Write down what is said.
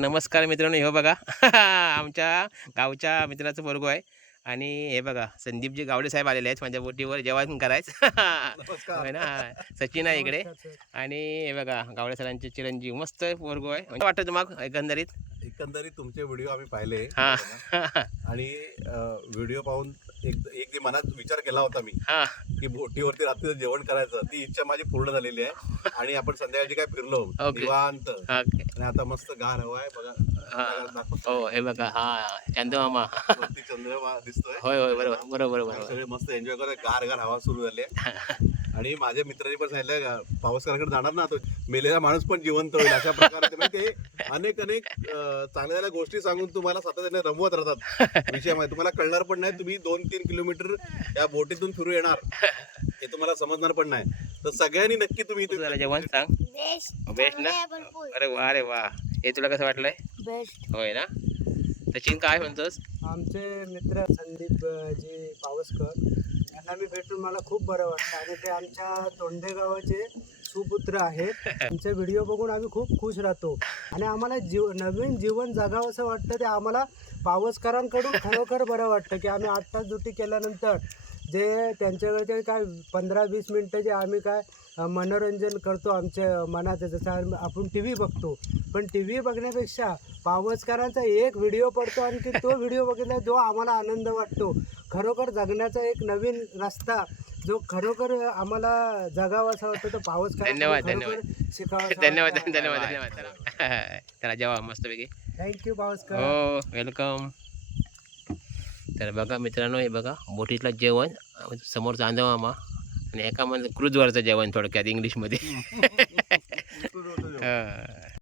नमस्कार मित्रांनो, हे बघा आमच्या गावच्या मित्राचं पोरगो आहे. आणि हे बघा संदीपजी गावडे साहेब आलेले आहेत माझ्या बोटीवर जेवण करायचं. होय ना, सचिन आहे इकडे. आणि हे बघा गावडे सरांचे चिरंजीव मस्त पोरगो आहे. म्हणजे वाटतं तुम्हाला एकंदरीत तुमचे व्हिडिओ आम्ही पाहिले हा आणि व्हिडिओ पाहून एक मनात विचार केला होता मी हा की बोटीवरती रात्रीचं जेवण करायचं. ती इच्छा माझी पूर्ण झालेली आहे आणि आपण संध्याकाळची काय फिरलो निवांत. आणि आता मस्त गार हवा आहे बघा. हो हे बघा, हा चंद्रमामा चंद्रमा दिसतोय. होय होय बरोबर बरोबर बरोबर. सगळे मस्त एन्जॉय करत गार गार हवा सुरू झाली आहे. आणि माझ्या मित्रांनी पण सांगितलं पावसाकडे जाणार ना, तो मेलेला माणूस पण जिवंत होईल अशा प्रकारे ते अनेक चांगल्या गोष्टी सांगून तुम्हाला सातत्याने रमवत राहतात विषयामध्ये. तुम्हाला कळणार पण नाही, तुम्ही 2-3 किलोमीटर या बोटीतून फिरू येणार हे तुम्हाला समजणार पण नाही. तर सगळ्यांनी नक्की तुम्ही जेवण सांग. बेस्ट ना? अरे वा रे वा. हे तुला कसं वाटलंय? बेस्ट. होय ना. सचिन काय म्हणतोस? आमचे मित्र संदीप जी पावसकर यांना मी भेटून मला खूप बरं वाटतं. आणि ते आमच्या तोंडे गावाचे सुपुत्र आहेत. त्यांचे व्हिडिओ बघून आम्ही खूप खुश राहतो आणि आम्हाला नवीन जीवन जगावं असं वाटतं. ते आम्हाला पावसकरांकडून खरोखर बरं वाटतं की आम्ही 8 तास ड्युटी केल्यानंतर जे त्यांच्याकडे काय 15-20 मिनटं जे आम्ही काय मनोरंजन करतो आमच्या मनाचं, जसं आपण टी व्ही बघतो, पण टी व्ही बघण्यापेक्षा पावसकरांचा एक व्हिडिओ पडतो आणि तो व्हिडिओ बघितला जो आम्हाला आनंद वाटतो. खरोखर जगण्याचा एक नवीन रस्ता जो खरोखर आम्हाला जगावा असा वाटतो तो पावसकर. धन्यवाद धन्यवाद शिकावा. धन्यवाद धन्यवाद धन्यवाद. त्याला जेवा मस्तपैकी. थँक्यू पावसकर. हो वेलकम. तर बघा मित्रांनो, हे बघा बोटीतलं जेवण समोर चांदमामा आणि एका म्हणजे क्रूजवरचं जेवण थोडक्यात इंग्लिशमध्ये.